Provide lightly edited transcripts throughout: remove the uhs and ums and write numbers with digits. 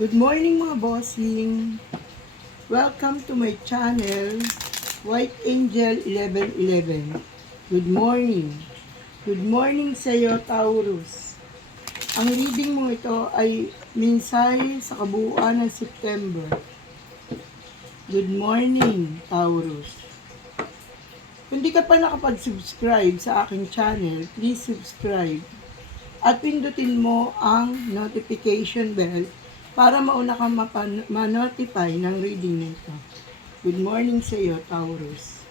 Good morning mga bossing! Welcome to my channel, White Angel 1111. Good morning! Good morning sa iyo, Taurus. Ang reading mo ito ay mensahe sa kabuuan ng September. Good morning, Taurus. Kung di ka pa nakapag-subscribe sa aking channel, please subscribe. At pindutin mo ang notification bell para mauna ka ma-notify ng reading nito. Good morning sa iyo, Taurus.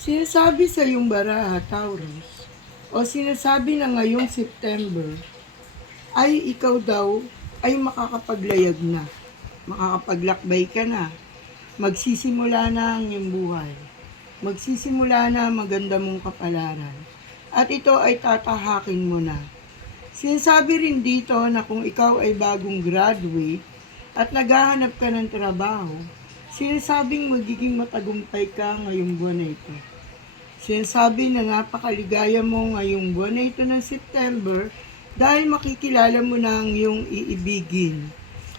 Sinasabi sa iyong baraha, Taurus, o sinasabi na ngayong September, ay ikaw daw ay makakapaglayag na, makakapaglakbay ka na, magsisimula na ang iyong buhay, magsisimula na maganda mong kapalaran, at ito ay tatahakin mo na. Sinasabi rin dito na kung ikaw ay bagong graduate at naghahanap ka ng trabaho, sinasabing magiging matagumpay ka ngayong buwan na ito. Sinasabi na napakaligaya mo ngayong buwan na ito ng September dahil makikilala mo na ang iyong iibigin.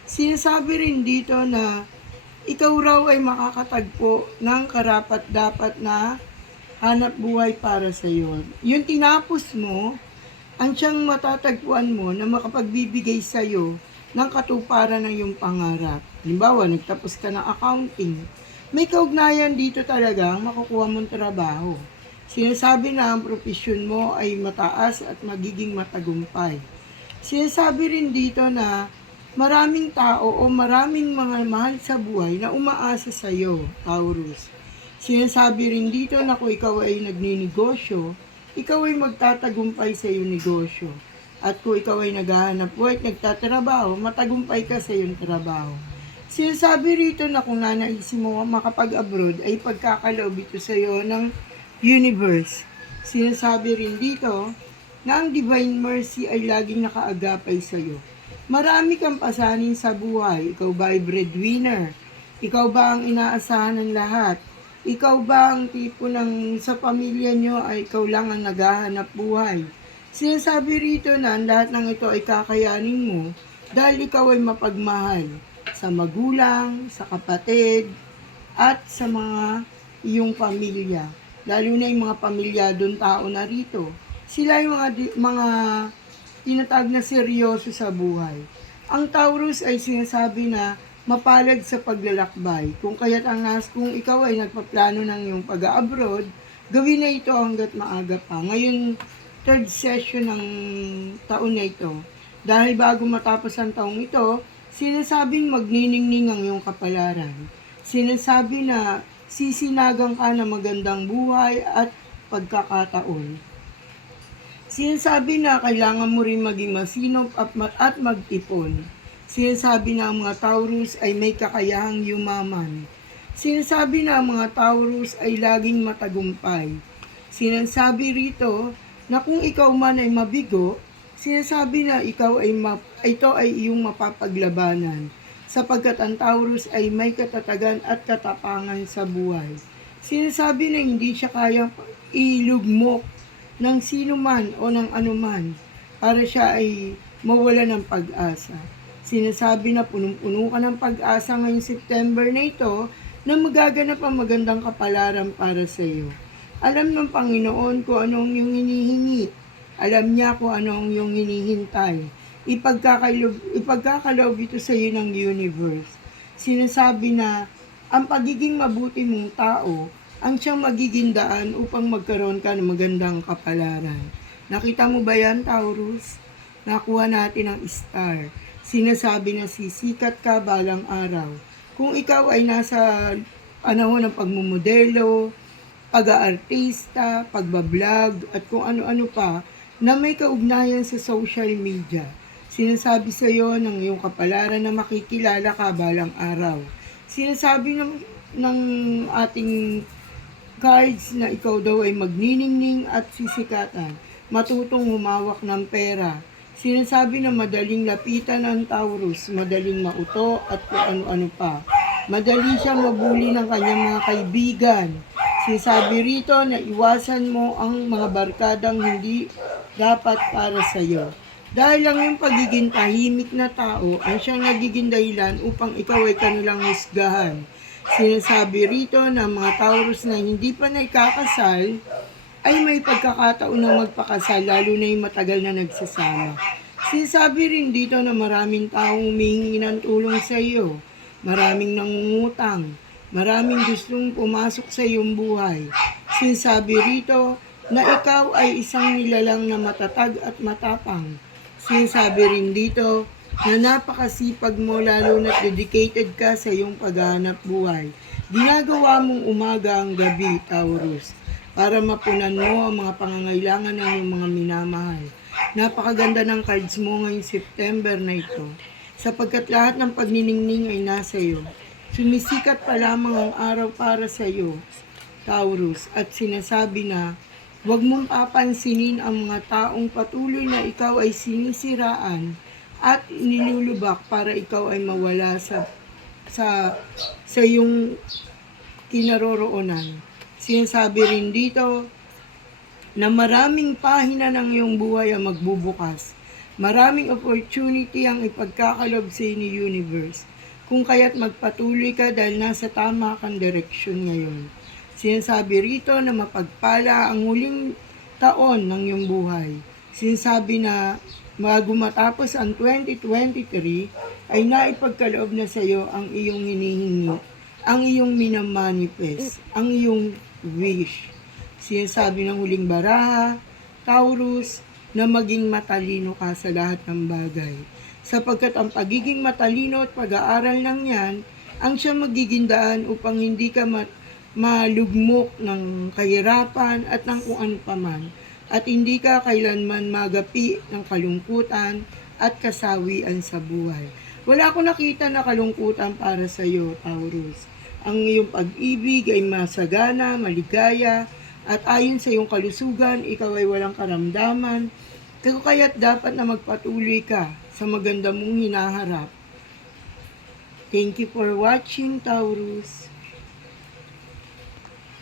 Sinasabi rin dito na ikaw raw ay makakatagpo ng karapat-dapat na hanap buhay para sa iyo. Yung tinapos mo, ang siyang matatagpuan mo na makapagbibigay sa iyo ng katuparan ng iyong pangarap. Halimbawa, nagtapos ka ng accounting. May kaugnayan dito talaga ang makukuha mong trabaho. Sinasabi na ang profesyon mo ay mataas at magiging matagumpay. Sinasabi rin dito na maraming tao o maraming mga mahal sa buhay na umaasa sa iyo, Taurus. Sinasabi rin dito na kung ikaw ay nagninegosyo, ikaw ay magtatagumpay sa iyong negosyo. At kung ikaw ay naghahanap buhay at nagtatrabaho, matagumpay ka sa iyong trabaho. Sinasabi rito na kung nanaisin mo makapag-abroad ay pagkakaloob ito sa iyo ng universe. Sinasabi rin dito na ang divine mercy ay laging nakaagapay sa iyo. Marami kang pasanin sa buhay. Ikaw ba ay breadwinner? Ikaw ba ang inaasahan ng lahat? Ikaw ba ang tipo ng sa pamilya nyo ay ikaw lang ang naghahanap buhay? Sinasabi rito na ang lahat ng ito ay kakayanin mo dahil ikaw ay mapagmahal sa magulang, sa kapatid, at sa mga iyong pamilya. Lalo na yung mga pamilyadong tao na rito. Sila yung mga tinatag na seryoso sa buhay. Ang Taurus ay sinasabi na mapalad sa paglalakbay. Kung kung ikaw ay nagpaplano ng iyong pag-abroad, gawin na ito hanggat maaga pa. Ngayon, third session ng taon na ito. Dahil bago matapos ang taong ito, sinasabing magniningning ang iyong kapalaran. Sinasabi na sisinagang ka na magandang buhay at pagkakataon. Sinasabi na kailangan mo rin maging masinop at mag-ipon. Sinasabi na ang mga Taurus ay may kakayahang yumaman. Sinasabi na ang mga Taurus ay laging matagumpay. Sinasabi rito na kung ikaw man ay mabigo, sinasabi na ito ay iyong mapapaglabanan sapagkat ang Taurus ay may katatagan at katapangan sa buhay. Sinasabi na hindi siya kayang ilugmok ng sino man o ng anuman para siya ay mawala ng pag-asa. Sinasabi na punong-puno ka ng pag-asa ngayong September na ito na magaganap ang magandang kapalaran para sa iyo. Alam ng Panginoon kung anong iyong hinihingi. Alam niya kung anong iyong hinihintay. Ipagkakaloob ito sa iyo ng universe. Sinasabi na ang pagiging mabuti mong tao ang siyang magiging daan upang magkaroon ka ng magandang kapalaran. Nakita mo ba yan, Taurus? Nakuha natin ang star. Sinasabi na sisikat ka balang araw. Kung ikaw ay nasa panahon ng pagmumodelo, pag-aartista, pagbablog, at kung ano-ano pa na may kaugnayan sa social media, sinasabi sa iyo ng iyong kapalaran na makikilala ka balang araw. Sinasabi ng ating cards na ikaw daw ay magniningning at sisikatan, matutong humawak ng pera. Sinasabi na madaling lapitan ng Taurus, madaling mauto at kung ano-ano pa. Madali siyang mabuli ng kanyang mga kaibigan. Sinasabi rito na iwasan mo ang mga barkadang hindi dapat para sa iyo. Dahil lang yung pagiging tahimik na tao ang siyang nagiging dahilan upang ikaw ay kanilang husgahan. Sinasabi rito ng mga Taurus na hindi pa naikakasal ay may pagkakataon na magpakasal lalo na yung matagal na nagsasama. Sinasabi rin dito na maraming taong humihingi ng tulong sa iyo, maraming nangungutang, maraming gustong pumasok sa iyong buhay. Sinasabi rito na ikaw ay isang nilalang na matatag at matapang. Sinasabi rin dito na napakasipag mo lalo na dedicated ka sa iyong paghahanap buhay. Ginagawa mong umaga ang gabi, Taurus, para mapunan mo ang mga pangangailangan ng iyong mga minamahal. Napakaganda ng cards mo ngayong September na ito, sapagkat lahat ng pagniningning ay nasa iyo. Sumisikat pa lamang ang araw para sa iyo, Taurus, at sinasabi na huwag mong papansinin ang mga taong patuloy na ikaw ay sinisiraan at nilulubak para ikaw ay mawala sa iyong kinaroroonan. Sinasabi rin dito na maraming pahina ng iyong buhay ang magbubukas. Maraming opportunity ang ipagkakalob sa ni universe. Kung kaya't magpatuloy ka dahil nasa tama kang direksyon ngayon. Sinasabi rito na mapagpala ang huling taon ng iyong buhay. Sinasabi na bago matapos ang 2023 ay naipagkaloob na sa iyo ang iyong hinihingi, ang iyong minamanifest, ang iyong wish. Sinasabi ng huling baraha, Taurus, na maging matalino ka sa lahat ng bagay. Sapagkat ang pagiging matalino at pag-aaral ng yan, ang siya magiging daan upang hindi ka malugmok ng kahirapan at ng kung ano paman, at hindi ka kailanman magapi ng kalungkutan at kasawian sa buhay. Wala akong nakita na kalungkutan para sa iyo, Taurus. Ang iyong pag-ibig ay masagana, maligaya, at ayon sa iyong kalusugan, ikaw ay walang karamdaman. Kaya't dapat na magpatuloy ka sa maganda mong hinaharap. Thank you for watching, Taurus.